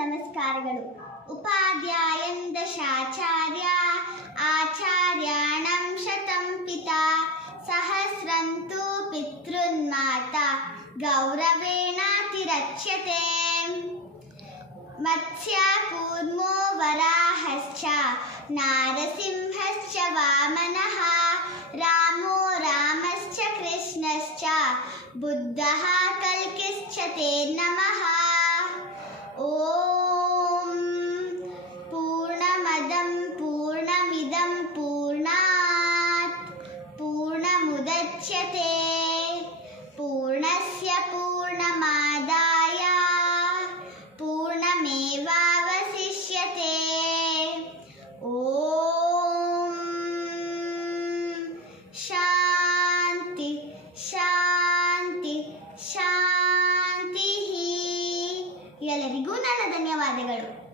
ನಮಸ್ಕಾರಗಳು. ಉಪಾಧ್ಯಾಯಂ ದಶಾಚಾರ್ಯ ಆಚಾರ್ಯಾಣಂ ಶತಂ ಪಿತಾ ಸಹಸ್ರಂತು ಪಿತೃನ್ಮಾತಾ ಗೌರವೇಣಾತಿರಚ್ಯತೆ. ಮತ್ಸ್ಯ ಕೂರ್ಮೋ ವರಾಹಶ್ಚ ನಾರಸಿಂಹಶ್ಚ ವಾಮನಃ ರಾಮೋ ರಾಮಶ್ಚ ಕೃಷ್ಣಶ್ಚ ಬುದ್ಧಃ ಕಲ್ಕಿಶ್ಚ ತೇ ನಮಃ. ಓಂ ಪೂರ್ಣಮದಂ ಪೂರ್ಣಮಿದಂ ಪೂರ್ಣಾತ್ ಪೂರ್ಣಮುದಚ್ಯತೆ ಪೂರ್ಣಸ್ಯ ಪೂರ್ಣಮಾದಾಯ ಪೂರ್ಣಮೇವಾವಶಿಷ್ಯತೆ. ಓಂ ಶಾಂತಿ ಶಾಂತಿ ಶಾಂತಿ. ಎಲ್ಲರಿಗೂ ನನ್ನ ಧನ್ಯವಾದಗಳು.